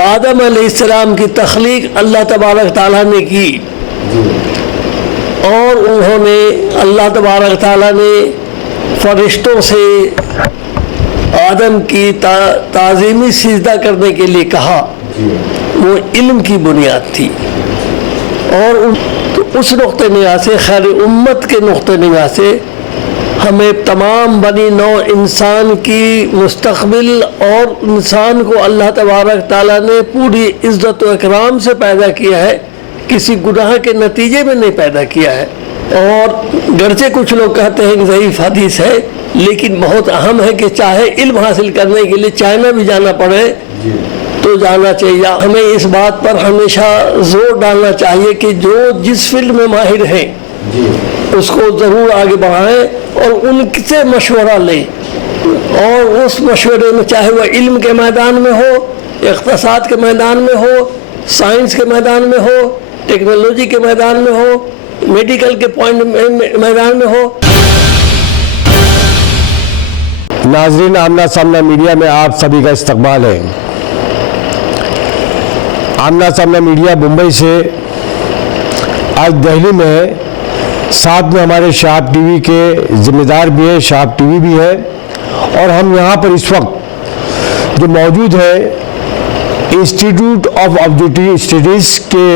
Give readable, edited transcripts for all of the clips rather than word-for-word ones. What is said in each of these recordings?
آدم علیہ السلام کی تخلیق اللہ تبارک تعالیٰ نے کی اور انہوں نے اللہ تبارک تعالیٰ نے فرشتوں سے آدم کی تعظیمی سجدہ کرنے کے لیے کہا، وہ علم کی بنیاد تھی۔ اور اس نقطۂ نگاہ سے، خیر امت کے نقطۂ نگاہ سے، ہمیں تمام بنی نوع انسان کی مستقبل اور انسان کو اللہ تبارک تعالیٰ نے پوری عزت و اکرام سے پیدا کیا ہے، کسی گناہ کے نتیجے میں نہیں پیدا کیا ہے۔ اور گرچہ کچھ لوگ کہتے ہیں کہ ضعیف حدیث ہے، لیکن بہت اہم ہے کہ چاہے علم حاصل کرنے کے لیے چائنا بھی جانا پڑے تو جانا چاہیے۔ ہمیں اس بات پر ہمیشہ زور ڈالنا چاہیے کہ جو جس فیلڈ میں ماہر ہیں اس کو ضرور آگے بڑھائیں اور ان سے مشورہ لیں، اور اس مشورے میں چاہے وہ علم کے میدان میں ہو، اقتصاد کے میدان میں ہو، سائنس کے میدان میں ہو، ٹیکنالوجی کے میدان میں ہو، میڈیکل کے میدان میں ہو۔ ناظرین، آمنا سامنا میڈیا میں آپ سبھی کا استقبال ہے۔ آمنا سامنا میڈیا ممبئی سے آج دہلی میں ہے، ساتھ میں ہمارے شہاب ٹی وی کے ذمہ دار بھی ہے، شہاب ٹی وی بھی ہے، اور ہم یہاں پر اس وقت جو موجود ہے انسٹیٹیوٹ آف آبجیکٹیو اسٹڈیز کے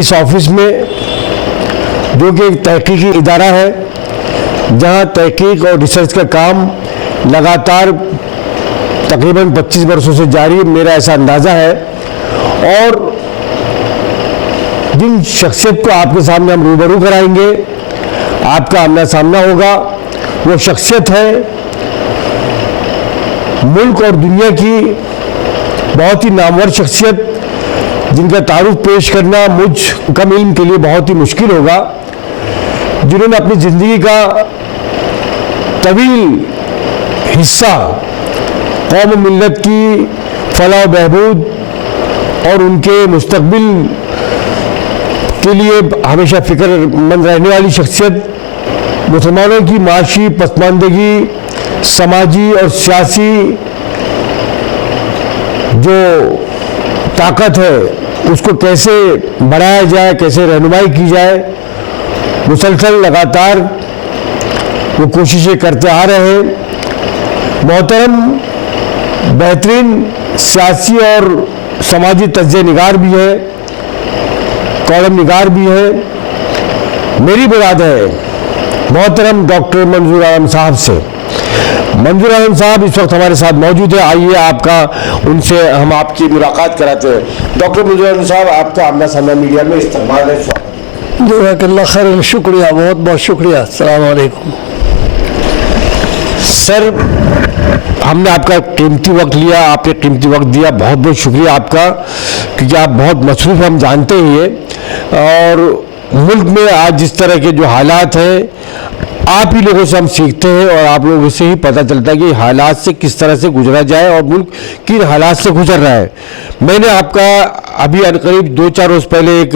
اس آفس میں، جو کہ ایک تحقیقی ادارہ ہے جہاں تحقیق اور ریسرچ کا کام لگاتار تقریباً 25 برسوں سے جاری، میرا ایسا اندازہ ہے۔ اور جن شخصیت کو آپ کے سامنے ہم روبرو کرائیں گے، آپ کا آمنا سامنا ہوگا، وہ شخصیت ہے ملک اور دنیا کی بہت ہی نامور شخصیت، جن کا تعارف پیش کرنا مجھ کم علم کے لیے بہت ہی مشکل ہوگا، جنہوں نے اپنی زندگی کا طویل حصہ قوم و ملت کی فلاح و بہبود اور ان کے مستقبل کے لیے ہمیشہ فکر مند رہنے والی شخصیت، مسلمانوں کی معاشی پسماندگی، سماجی اور سیاسی جو طاقت ہے اس کو کیسے بڑھایا جائے، کیسے رہنمائی کی جائے، مسلسل لگاتار وہ کوششیں کرتے آ رہے ہیں۔ محترم بہترین سیاسی اور سماجی تجزیہ نگار بھی ہے، کالم نگار بھی ہے۔ میری مراد ہے محترم ڈاکٹر منظور عالم صاحب سے۔ منظور عالم صاحب اس وقت ہمارے ساتھ موجود ہے، آئیے آپ کا ان سے ہم آپ کی ملاقات کراتے ہیں۔ ڈاکٹر منظور عالم صاحب، آپ کا آمنا سامنا میڈیا میں استقبال ہے۔ جزاک اللہ خیر، شکریہ، بہت بہت شکریہ۔ السلام علیکم۔ سر، ہم نے آپ کا قیمتی وقت لیا، آپ نے قیمتی وقت دیا، بہت بہت شکریہ آپ کا، کیونکہ آپ بہت مصروف ہیں، ہم جانتے ہی ہیں۔ اور ملک میں آج جس طرح کے جو حالات ہیں، آپ ہی لوگوں سے ہم سیکھتے ہیں اور آپ لوگوں سے ہی پتہ چلتا ہے کہ حالات سے کس طرح سے گزرا جائے اور ملک کن حالات سے گزر رہا ہے۔ میں نے آپ کا ابھی عنقریب 2-4 روز پہلے ایک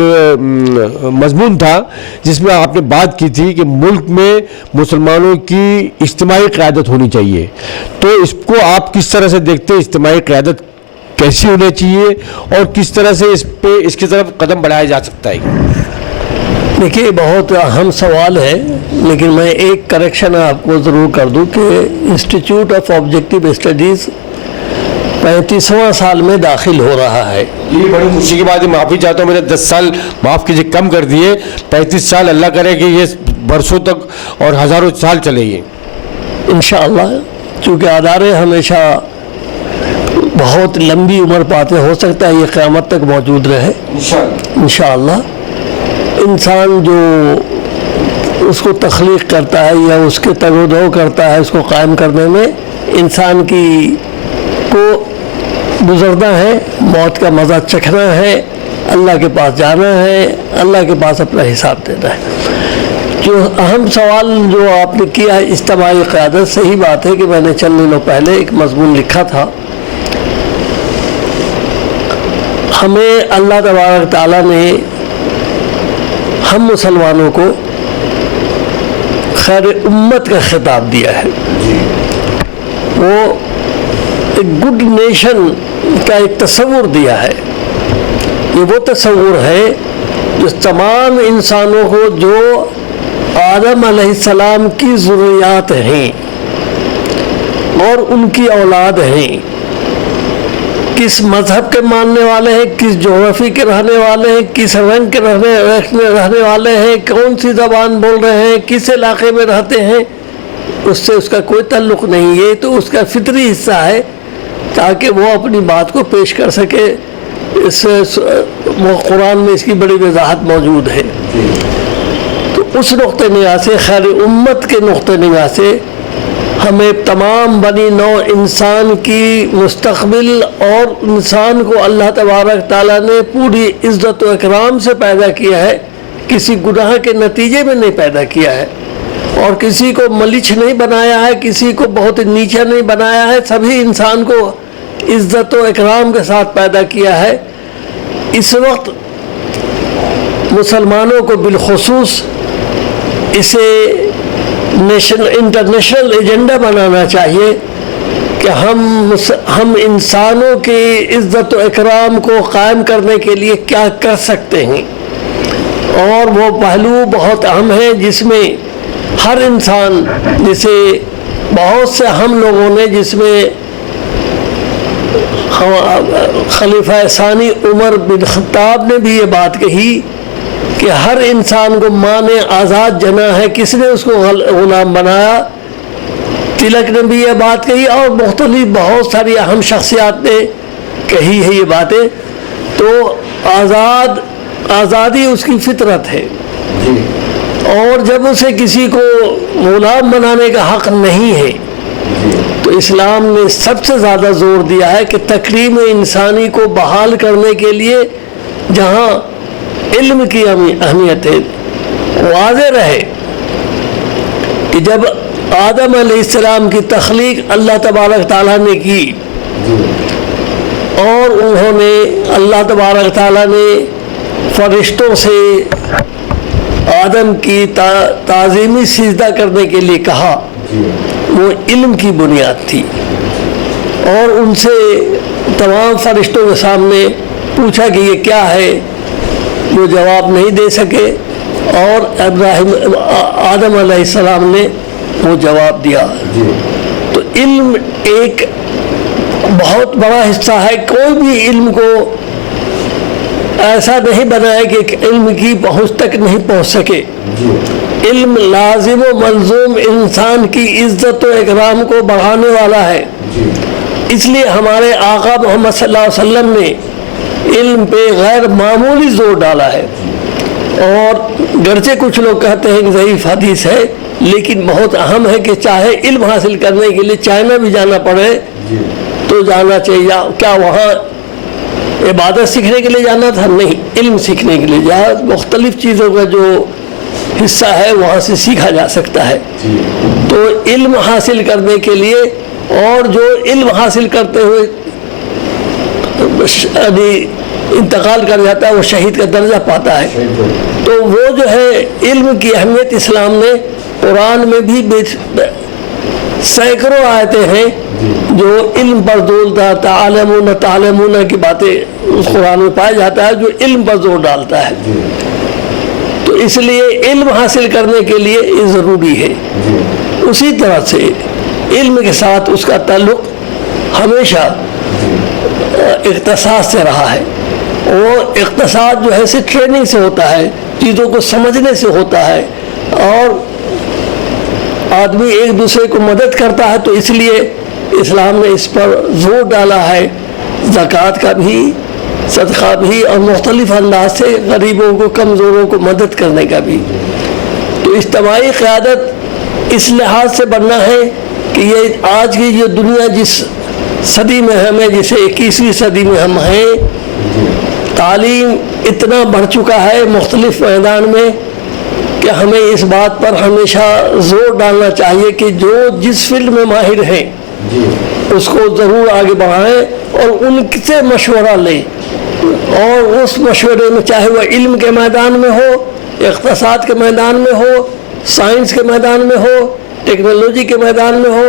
مضمون تھا جس میں آپ نے بات کی تھی کہ ملک میں مسلمانوں کی اجتماعی قیادت ہونی چاہیے، تو اس کو آپ کس طرح سے دیکھتے ہیں؟ اجتماعی قیادت کیسی ہونی چاہیے اور کس طرح سے اس کی طرف قدم بڑھایا جا سکتا ہے؟ دیکھیے، بہت اہم سوال ہے، لیکن میں ایک کریکشن آپ کو ضرور کر دوں کہ انسٹیٹیوٹ آف آبجیکٹیو اسٹڈیز 35واں سال میں داخل ہو رہا ہے۔ یہ بڑی خوشی کی بات ہے، معافی چاہتا ہوں، میرے 10 سال معاف کیجیے کم کر دیے، 35 سال، اللہ کرے کہ یہ برسوں تک اور ہزاروں سال چلے گی انشاءاللہ، چونکہ ادارے ہمیشہ بہت لمبی عمر پاتے، ہو سکتا ہے یہ قیامت تک موجود رہے انشاءاللہ۔ انسان جو اس کو تخلیق کرتا ہے یا اس کے تگ و دو کرتا ہے، اس کو قائم کرنے میں انسان کی کو گزرنا ہے، موت کا مزہ چکھنا ہے، اللہ کے پاس جانا ہے، اللہ کے پاس اپنا حساب دینا ہے۔ جو اہم سوال جو آپ نے کیا ہے اجتماعی قیادت، صحیح بات ہے کہ میں نے چند دنوں پہلے ایک مضمون لکھا تھا۔ ہمیں اللہ تبارک تعالیٰ نے ہم مسلمانوں کو خیر امت کا خطاب دیا ہے۔ وہ ایک گڈ نیشن کا ایک تصور دیا ہے. یہ وہ تصور ہے جو تمام انسانوں کو جو آدم علیہ السلام کی ضروریات ہیں اور ان کی اولاد ہیں، کس مذہب کے ماننے والے ہیں، کس جغرافی کے رہنے والے ہیں، کس رنگ کے رہنے والے ہیں، کون سی زبان بول رہے ہیں، کس علاقے میں رہتے ہیں، اس سے اس کا کوئی تعلق نہیں. یہ تو اس کا فطری حصہ ہے تاکہ وہ اپنی بات کو پیش کر سکے. اس قرآن میں اس کی بڑی وضاحت موجود ہے. تو اس نقطۂ نگاہ سے، خیر امت کے نقطۂ نگاہ سے، ہمیں تمام بنی نوع انسان کی مستقبل اور انسان کو اللہ تبارک تعالیٰ نے پوری عزت و اکرام سے پیدا کیا ہے، کسی گناہ کے نتیجے میں نہیں پیدا کیا ہے، اور کسی کو ملچ نہیں بنایا ہے، کسی کو بہت نیچا نہیں بنایا ہے. سبھی انسان کو عزت و اکرام کے ساتھ پیدا کیا ہے. اس وقت مسلمانوں کو بالخصوص اسے انٹرنیشنل ایجنڈا بنانا چاہیے کہ ہم انسانوں کی عزت و اکرام کو قائم کرنے کے لیے کیا کر سکتے ہیں. اور وہ پہلو بہت اہم ہے جس میں ہر انسان، جسے بہت سے ہم لوگوں نے، جس میں خلیفہ ثانی عمر بن خطاب نے بھی یہ بات کہی کہ ہر انسان کو ماں نے آزاد جنا ہے، کس نے اس کو غلام بنایا. تلک نے بھی یہ بات کہی اور مختلف بہت ساری اہم شخصیات نے کہی ہے یہ باتیں. تو آزادی اس کی فطرت ہے، اور جب اسے کسی کو غلام بنانے کا حق نہیں ہے تو اسلام نے سب سے زیادہ زور دیا ہے کہ تکریم انسانی کو بحال کرنے کے لیے جہاں علم کی اہمیت ہے، واضح رہے کہ جب آدم علیہ السلام کی تخلیق اللہ تبارک تعالیٰ نے کی اور انہوں نے، اللہ تبارک تعالیٰ نے فرشتوں سے آدم کی تعظیمی سجدہ کرنے کے لیے کہا، وہ علم کی بنیاد تھی. اور ان سے تمام فرشتوں کے سامنے پوچھا کہ یہ کیا ہے، وہ جواب نہیں دے سکے، اور آدم علیہ السلام نے وہ جواب دیا. تو علم ایک بہت بڑا حصہ ہے. کوئی بھی علم کو ایسا نہیں بنائے کہ علم کی پہنچ تک نہیں پہنچ سکے. علم لازم و ملزوم انسان کی عزت و اکرام کو بڑھانے والا ہے. اس لیے ہمارے آقا محمد صلی اللہ علیہ وسلم نے علم پہ غیر معمولی زور ڈالا ہے. اور گرچہ کچھ لوگ کہتے ہیں کہ ضعیف حدیث ہے، لیکن بہت اہم ہے کہ چاہے علم حاصل کرنے کے لیے چائنا بھی جانا پڑے تو جانا چاہیے. کیا وہاں عبادت سیکھنے کے لیے جانا تھا؟ نہیں، علم سیکھنے کے لیے. جہاں مختلف چیزوں کا جو حصہ ہے وہاں سے سیکھا جا سکتا ہے. تو علم حاصل کرنے کے لیے، اور جو علم حاصل کرتے ہوئے انتقال کر جاتا ہے وہ شہید کا درجہ پاتا ہے. تو وہ جو ہے علم کی اہمیت اسلام نے قرآن میں بھی سینکڑوں آیتیں ہیں جو علم پر زور ڈالتا ہے. تعلمون کی باتیں اس قرآن میں پایا جاتا ہے جو علم پر زور ڈالتا ہے. تو اس لیے علم حاصل کرنے کے لیے یہ ضروری ہے. اسی طرح سے علم کے ساتھ اس کا تعلق ہمیشہ اقتصاد سے رہا ہے. اور اقتصاد جو ہے صرف ٹریننگ سے ہوتا ہے، چیزوں کو سمجھنے سے ہوتا ہے، اور آدمی ایک دوسرے کو مدد کرتا ہے. تو اس لیے اسلام نے اس پر زور ڈالا ہے، زکوٰۃ کا بھی، صدقہ بھی، اور مختلف انداز سے غریبوں کو، کمزوروں کو مدد کرنے کا بھی. تو اجتماعی قیادت اس لحاظ سے بننا ہے کہ یہ آج کی جو دنیا جس صدی میں ہمیں، جسے 21ویں صدی میں ہم ہیں، تعلیم اتنا بڑھ چکا ہے مختلف میدان میں کہ ہمیں اس بات پر ہمیشہ زور ڈالنا چاہیے کہ جو جس فیلڈ میں ماہر ہیں اس کو ضرور آگے بڑھائیں اور ان سے مشورہ لیں. اور اس مشورے میں چاہے وہ علم کے میدان میں ہو، اقتصاد کے میدان میں ہو، سائنس کے میدان میں ہو، ٹیکنالوجی کے میدان میں ہو،